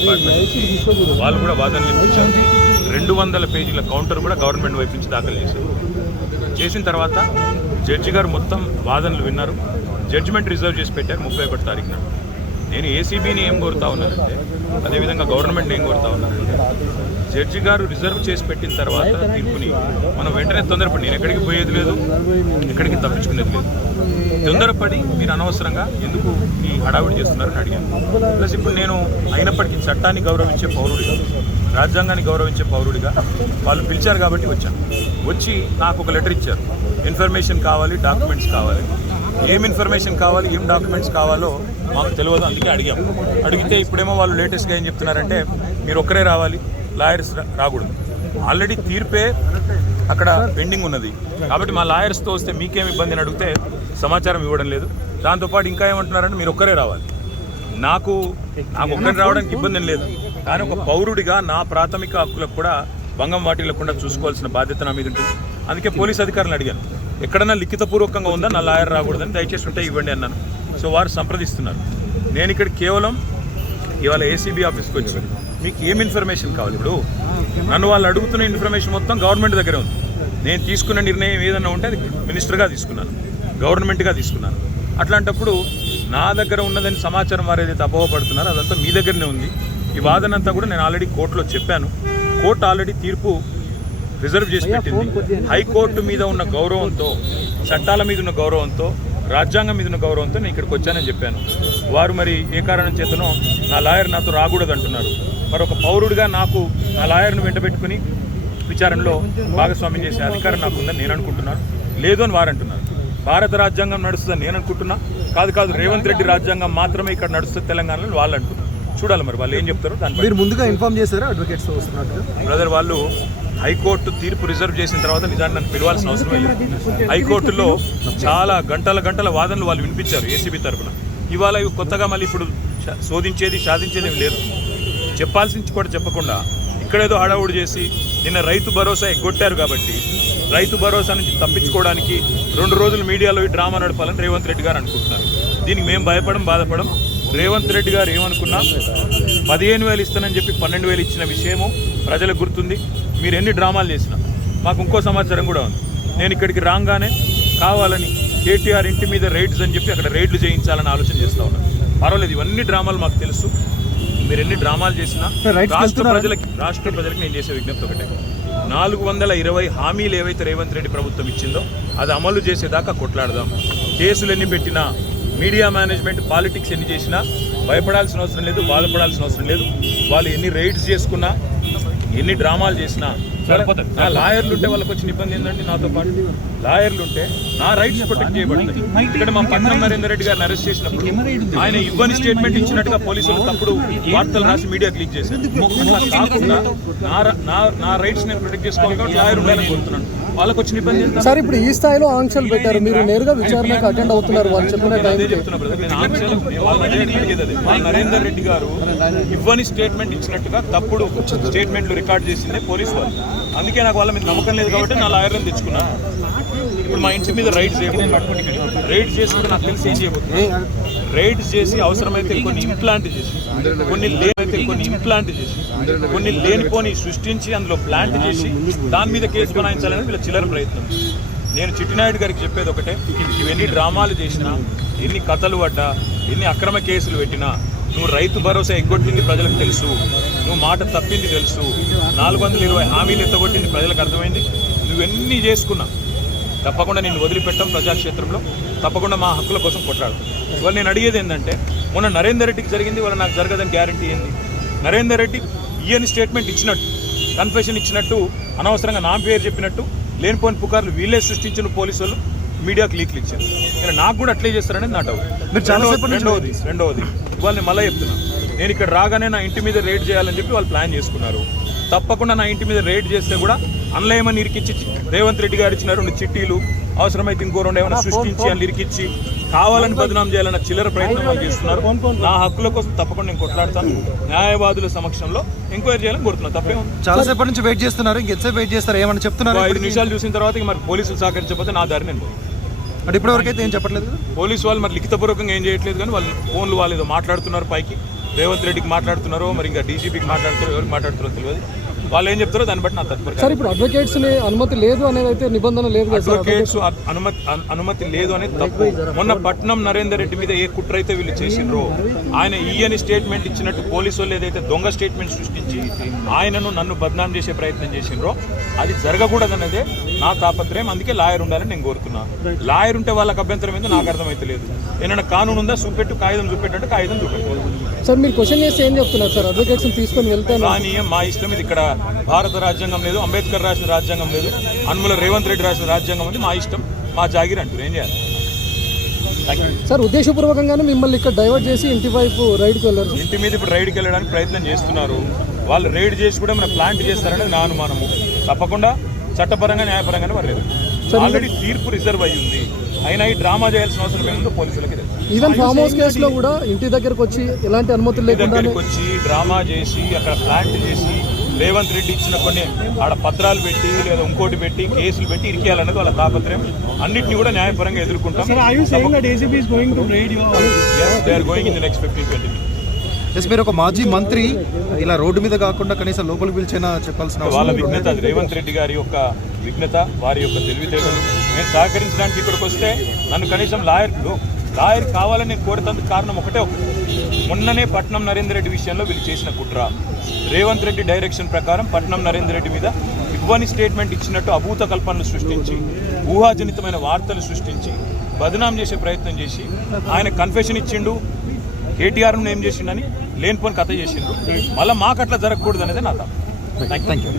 వాళ్ళు కూడా వాదనలు వినిపించారు. 200 పేజీల కౌంటర్ కూడా గవర్నమెంట్ వైపు నుంచి దాఖలు చేశారు. చేసిన తర్వాత జడ్జి గారు మొత్తం వాదనలు విన్నారు. జడ్జిమెంట్ రిజర్వ్ చేసి పెట్టారు 31 తారీఖున. నేను ఏసీబీని ఏం కోరుతా ఉన్నానంటే, అదేవిధంగా గవర్నమెంట్ ఏం కోరుతా ఉన్నానంటే, జడ్జి గారు రిజర్వ్ చేసి పెట్టిన తర్వాత తీర్పుని మనం వెంటనే తొందరపడి, నేను ఎక్కడికి పోయేది లేదు, ఎక్కడికి తప్పించుకునేది లేదు, తొందరపడి మీరు అనవసరంగా ఎందుకు ఈ హడావిడి చేస్తున్నారని అడిగాను. ప్లస్ ఇప్పుడు నేను అయినప్పటికీ చట్టాన్ని గౌరవించే పౌరుడిగా, రాజ్యాంగాన్ని గౌరవించే పౌరుడిగా వాళ్ళు పిలిచారు కాబట్టి వచ్చాను. వచ్చి నాకు ఒక లెటర్ ఇచ్చారు, ఇన్ఫర్మేషన్ కావాలి, డాక్యుమెంట్స్ కావాలి. ఏం ఇన్ఫర్మేషన్ కావాలి, ఏం డాక్యుమెంట్స్ కావాలో మాకు తెలియదు, అందుకే అడిగాము. అడిగితే ఇప్పుడేమో వాళ్ళు లేటెస్ట్గా ఏం చెప్తున్నారంటే, మీరు ఒక్కరే రావాలి, లాయర్స్ రాకూడదు. ఆల్రెడీ తీర్పే అక్కడ పెండింగ్ ఉన్నది కాబట్టి మా లాయర్స్తో వస్తే మీకేం ఇబ్బంది అని అడిగితే సమాచారం ఇవ్వడం లేదు. దాంతోపాటు ఇంకా ఏమంటున్నారంటే, మీరు ఒక్కరే రావాలి. నాకు ఒక్కరే రావడానికి ఇబ్బంది లేదు, కానీ ఒక పౌరుడిగా నా ప్రాథమిక హక్కులకు కూడా భంగం వాటిల్లకుండా చూసుకోవాల్సిన బాధ్యత నా మీద ఉంటుంది. అందుకే పోలీస్ అధికారులను అడిగాను, ఎక్కడన్నా లిఖితపూర్వకంగా ఉందా నా లాయర్ రాకూడదని, దయచేసి ఉంటే ఇవ్వండి అన్నాను. సో వారు సంప్రదిస్తున్నారు. నేను ఇక్కడ కేవలం ఇవాళ ఏసీబీ ఆఫీస్కి వచ్చి మీకు ఏం ఇన్ఫర్మేషన్ కావాలి, ఇప్పుడు నన్ను వాళ్ళు అడుగుతున్న ఇన్ఫర్మేషన్ మొత్తం గవర్నమెంట్ దగ్గరే ఉంది. నేను తీసుకున్న నిర్ణయం ఏదన్నా ఉంటే అది మినిస్టర్గా తీసుకున్నాను, గవర్నమెంట్గా తీసుకున్నాను. అట్లాంటప్పుడు నా దగ్గర ఉన్నదని సమాచారం వారు ఏదైతే అపోహపడుతున్నారో అదంతా మీ దగ్గరనే ఉంది. ఈ వాదన అంతా కూడా నేను ఆల్రెడీ కోర్టులో చెప్పాను. కోర్టు ఆల్రెడీ తీర్పు రిజర్వ్ చేసి పెట్టింది. హైకోర్టు మీద ఉన్న గౌరవంతో, చట్టాల మీద ఉన్న గౌరవంతో, రాజ్యాంగం మీద ఉన్న గౌరవంతో నేను ఇక్కడికి వచ్చానని చెప్పాను. వారు మరి ఏ కారణం చేతనో నా లాయర్ నాతో రాకూడదు అంటున్నారు. మరి ఒక పౌరుడిగా నాకు నా లాయర్ను వెంటబెట్టుకుని విచారణలో భాగస్వామ్యం చేసే అధికారం నాకు ఉందని నేను అనుకుంటున్నాను. లేదు అని వారు అంటున్నారు. భారత రాజ్యాంగం నడుస్తుందని నేను అనుకుంటున్నా. కాదు రేవంత్ రెడ్డి రాజ్యాంగం మాత్రమే ఇక్కడ నడుస్తుంది తెలంగాణలో వాళ్ళు అంటున్నారు. చూడాలి మరి వాళ్ళు ఏం చెప్తారో దాన్ని. మీరు ముందుగా ఇన్ఫార్మ్ చేశారా అడ్వకేట్స్ వస్తున్నట్టు? బ్రదర్, వాళ్ళు హైకోర్టు తీర్పు రిజర్వ్ చేసిన తర్వాత నిజాన్ని నన్ను పిలవాల్సిన అవసరమే లేదు. హైకోర్టులో చాలా గంటల వాదనలు వాళ్ళు వినిపించారు ఏసీబీ తరఫున. ఇవాళ కొత్తగా మళ్ళీ ఇప్పుడు శోధించేది సాధించేది లేదు. చెప్పాల్సింది కూడా చెప్పకుండా ఇక్కడేదో హడావుడి చేసి నిన్న రైతు భరోసా ఎగ్గొట్టారు కాబట్టి రైతు భరోసా నుంచి తప్పించుకోవడానికి 2 రోజులు మీడియాలో ఈ డ్రామా నడపాలని రేవంత్ రెడ్డి గారు అనుకుంటున్నారు. దీనికి మేము బాధపడం. రేవంత్ రెడ్డి గారు ఏమనుకున్నా 15,000 ఇస్తానని చెప్పి 12,000 ఇచ్చిన విషయము ప్రజలకు గుర్తుంది. మీరు ఎన్ని డ్రామాలు చేసినా మాకు ఇంకో సమాచారం కూడా ఉంది. నేను ఇక్కడికి రాగానే కావాలని కేటీఆర్ ఇంటి మీద రైడ్స్ అని చెప్పి అక్కడ రైడ్లు చేయించాలని ఆలోచన చేస్తూ ఉన్నాను. పర్వాలేదు, ఇవన్నీ డ్రామాలు మాకు తెలుసు. మీరు ఎన్ని డ్రామాలు చేసినా రాష్ట్ర ప్రజలకి నేను చేసే విజ్ఞప్తి ఒకటే, 420 హామీలు ఏవైతే రేవంత్ రెడ్డి ప్రభుత్వం ఇచ్చిందో అది అమలు చేసేదాకా కొట్లాడదాం. కేసులు ఎన్ని పెట్టినా, మీడియా మేనేజ్మెంట్ పాలిటిక్స్ ఎన్ని చేసినా భయపడాల్సిన అవసరం లేదు, బాధపడాల్సిన అవసరం లేదు. వాళ్ళు ఎన్ని రైడ్స్ చేసుకున్నా, ఎన్ని డ్రామాలు చేసినా సరిపోతుంది. నా లాయర్లు ఉంటే వాళ్ళకి వచ్చిన ఇబ్బంది ఏంటంటే, నాతో పాటు లాయర్లు ఉంటే నా రైట్స్ ప్రొటెక్ట్ చేయబడుతుంది. ఇక్కడ మా పట్నం నరేందర్ రెడ్డి గారిని అరెస్ట్ చేసినప్పుడు ఆయన ఇవ్వని స్టేట్మెంట్ ఇచ్చినట్టుగా పోలీసులు తప్పుడు వార్తలు రాసి మీడియాకి లీక్ చేశారు. అట్లా కాకుండా నా రైట్స్ నేను ప్రొటెక్ట్ చేసుకోవాలి కాబట్టి లాయర్ ఉండాలని కోరుతున్నాను. వాళ్ళకి వచ్చిన ఇబ్బంది సార్, ఇప్పుడు ఈ స్థాయిలో ఆంక్షలు పెట్టారు, మీరు నేరుగా విచారణకు అటెండ్ అవుతున్నారు. వాళ్ళు చెప్పిన అదే చెప్తున్నా బ్రదర్, నేను ఆంక్షలు వాళ్ళ నరేందర్ రెడ్డి గారు ఇవ్వని స్టేట్మెంట్ ఇచ్చినట్టుగా తప్పుడు స్టేట్మెంట్లు రికార్డ్ చేసిందే పోలీసు వాళ్ళు. అందుకే నాకు వాళ్ళ మీద నమ్మకం లేదు కాబట్టి నా లాయర్లను తెచ్చుకున్నాను. ఇప్పుడు మా ఇంటి మీద రైడ్స్ రైడ్ చేసుకుంటే నాకు తెలిసి ఏం చేయబోతుంది, రైడ్స్ చేసి అవసరమైతే కొన్ని ఇంప్లాంట్ చేసి, కొన్ని లేనిపోని సృష్టించి అందులో ప్లాంట్ చేసి దాని మీద కేసు బనాయించాలనేది వీళ్ళ చిల్లర ప్రయత్నం. నేను చిట్టినాయుడు గారికి చెప్పేది ఒకటే, ఇవన్నీ డ్రామాలు చేసినా, ఎన్ని కథలు పడ్డా, ఎన్ని అక్రమ కేసులు పెట్టినా, నువ్వు రైతు భరోసా ఎగ్గొట్టింది ప్రజలకు తెలుసు, నువ్వు మాట తప్పింది తెలుసు, 420 హామీలు ఎత్తగొట్టింది ప్రజలకు అర్థమైంది. నువ్వెన్నీ చేసుకున్నా తప్పకుండా నేను వదిలిపెట్టాం. ప్రజాక్షేత్రంలో తప్పకుండా మా హక్కుల కోసం కొట్లాడు. ఇవాళ నేను అడిగేది ఏంటంటే, మొన్న నరేందర్ రెడ్డికి జరిగింది, ఇవాళ నాకు జరగదని గ్యారంటీ ఏంది? నరేందర్ రెడ్డి ఈయన స్టేట్మెంట్ ఇచ్చినట్టు, కన్ఫెషన్ ఇచ్చినట్టు, అనవసరంగా నా పేరు చెప్పినట్టు లేనిపోని పుకార్లు వీళ్ళే సృష్టించిన పోలీసులు మీడియాకు లీక్లు ఇచ్చారు. ఇలా నాకు కూడా అట్లే చేస్తారనేది నా డౌట్. రెండవది ఇవాళ నేను మళ్ళీ చెప్తున్నాను, నేను ఇక్కడ రాగానే నా ఇంటి మీద రైడ్ చేయాలని చెప్పి వాళ్ళు ప్లాన్ చేసుకున్నారు. తప్పకుండా నా ఇంటి మీద రైడ్ చేస్తే కూడా అన్లయమని ఇరికిచ్చి రేవంత్ రెడ్డి గారు ఇచ్చిన 2 చిట్టీలు, అవసరమైతే ఇంకో 2 ఏమైనా సృష్టించి అని ఇరికిచ్చి కావాలని బదనాం చేయాలన్న చిల్లర ప్రయత్నం చేస్తున్నారు. నా హక్కుల కోసం తప్పకుండా నేను కొట్లాడతాను. న్యాయవాదుల సమక్షంలో ఎంక్వైరీ చేయాలని కోరుతున్నాను. తప్పే ఉంది. చాలాసేపటి నుంచి వెయిట్ చేస్తున్నారు, ఇంకెంతసేపు వెయిట్ చేస్తారు? ఏమని చెప్తున్నారు? 5 నిమిషాలు చూసిన తర్వాత మరి పోలీసులు సహకరించకపోతే నా దారి నేను. అంటే ఇప్పటివరకు అయితే ఏం చెప్పట్లేదు పోలీసు వాళ్ళు. మరి లిఖితపూర్వకంగా ఏం చేయట్లేదు, కానీ వాళ్ళు ఫోన్లు వాళ్ళు ఏదో మాట్లాడుతున్నారు పైకి. రేవంత్ రెడ్డికి మాట్లాడుతున్నారో మరి ఇంకా డీజీపీకి మాట్లాడుతారో ఎవరికి మాట్లాడుతారో తెలియదు. వాళ్ళు ఏం చెప్తారో దాన్ని బట్టి నా తత్పరి. సార్ ఇప్పుడు అడ్వకేట్స్ అనుమతి లేదు అనేది అయితే నిబంధన లేదు కదా సార్? అడ్వకేట్స్ అనుమతి లేదు అనేది తప్పు. మొన్న పట్నం నరేందర్ రెడ్డి మీద ఏ కుట్ర అయితే వీళ్ళు చేసిండ్రో, ఆయన ఈయని స్టేట్మెంట్ ఇచ్చినట్టు పోలీసు వాళ్ళు ఏదైతే దొంగ స్టేట్మెంట్ సృష్టించి ఆయనను నన్ను బద్నాం చేసే ప్రయత్నం చేసిండ్రో అది జరగకూడదన్నదే నా తాపత్రయం. అందుకే లాయర్ ఉండాలని నేను కోరుకున్నాను. లాయర్ ఉంటే వాళ్ళకి అభ్యంతరం ఏందో నాకు అర్థమైతలేదు. ఏమైనా కానూను ఉందా చూపెట్టు, కాగితం చూపెట్టు, కాగితం చూపెట్టు. సార్ మీరు క్వశ్చన్ చేస్తే ఏం చెప్తున్నారు సార్? అడ్వకేట్స్ తీసుకొని వెళ్తాను కానీ మా ఇష్టం ఇది. ఇక్కడ భారత రాజ్యాంగం లేదు, అంబేద్కర్ రాసిన రాజ్యాంగం లేదు, అనుముల రేవంత్ రెడ్డి రాసిన రాజ్యాంగం ఉంది. మా ఇష్టం, మా జాగిరి అంటారు. ఏం చేయాలి సార్? ఉద్దేశపూర్వకంగానే మిమ్మల్ని ఇక్కడ డైవర్ట్ చేసి ఇంటి వైపు రైడ్కి వెళ్ళారు. ఇంటి మీద ఇప్పుడు రైడ్కి వెళ్ళడానికి ప్రయత్నం చేస్తున్నారు. వాళ్ళు రైడ్ చేసి కూడా మన ప్లాంట్ చేస్తారనేది నా అనుమానము. తప్పకుండా చట్టపరంగా న్యాయపరంగానే వర్లేదు. ఆల్రెడీ తీర్పు రిజర్వ్ అయ్యి ఉంది. అయినా ఈ డ్రామా చేయాల్సిన అవసరం ఏముందో పోలీసులకి తెలుసు. ఈవెన్ ఫామ్ హౌస్ కేసులో కూడా ఇంటి దగ్గరకు వచ్చి ఎలాంటి అనుమతులు లేకుండా దగ్గరికి వచ్చి డ్రామా చేసి అక్కడ ప్లాంట్ చేసి రేవంత్ రెడ్డి ఇచ్చిన కొన్ని ఆడ పత్రాలు పెట్టి లేదా ఇంకోటి పెట్టి కేసులు పెట్టి ఇరికేయాలనేది వాళ్ళ తాపత్రయం. అన్నింటినీ కూడా న్యాయపరంగా ఎదుర్కొంటాం. They are going in the next 15-20 minutes. మీరు ఒక మాజీ మంత్రి ఇలా రోడ్డు మీద కాకుండా కనీసం లోపలికి పిలిచైనా చెప్పాల్సిన వాళ్ళ విఘ్నత, అది రేవంత్ రెడ్డి గారి యొక్క విఘ్నత, వారి యొక్క తెలివితేటలు. నేను సహకరించడానికి ఇక్కడికి వస్తే నన్ను కనీసం లాయర్ కావాలని నేను కోరుతందుకు కారణం ఒకటి. మొన్ననే పట్నం నరేందర్ రెడ్డి విషయంలో వీళ్ళు చేసిన కుట్ర, రేవంత్ రెడ్డి డైరెక్షన్ ప్రకారం పట్నం నరేందర్ రెడ్డి మీద ఇవ్వని స్టేట్మెంట్ ఇచ్చినట్టు అభూత కల్పనలు సృష్టించి, ఊహాజనితమైన వార్తలు సృష్టించి బదనాం చేసే ప్రయత్నం చేసి ఆయన కన్ఫెషన్ ఇచ్చిండు, కేటీఆర్ను ఏం చేసిండని లేనిపోని కథ చేసిండు. మళ్ళీ మాకు అట్లా జరగకూడదు అనేది నా థాట్. Thank you.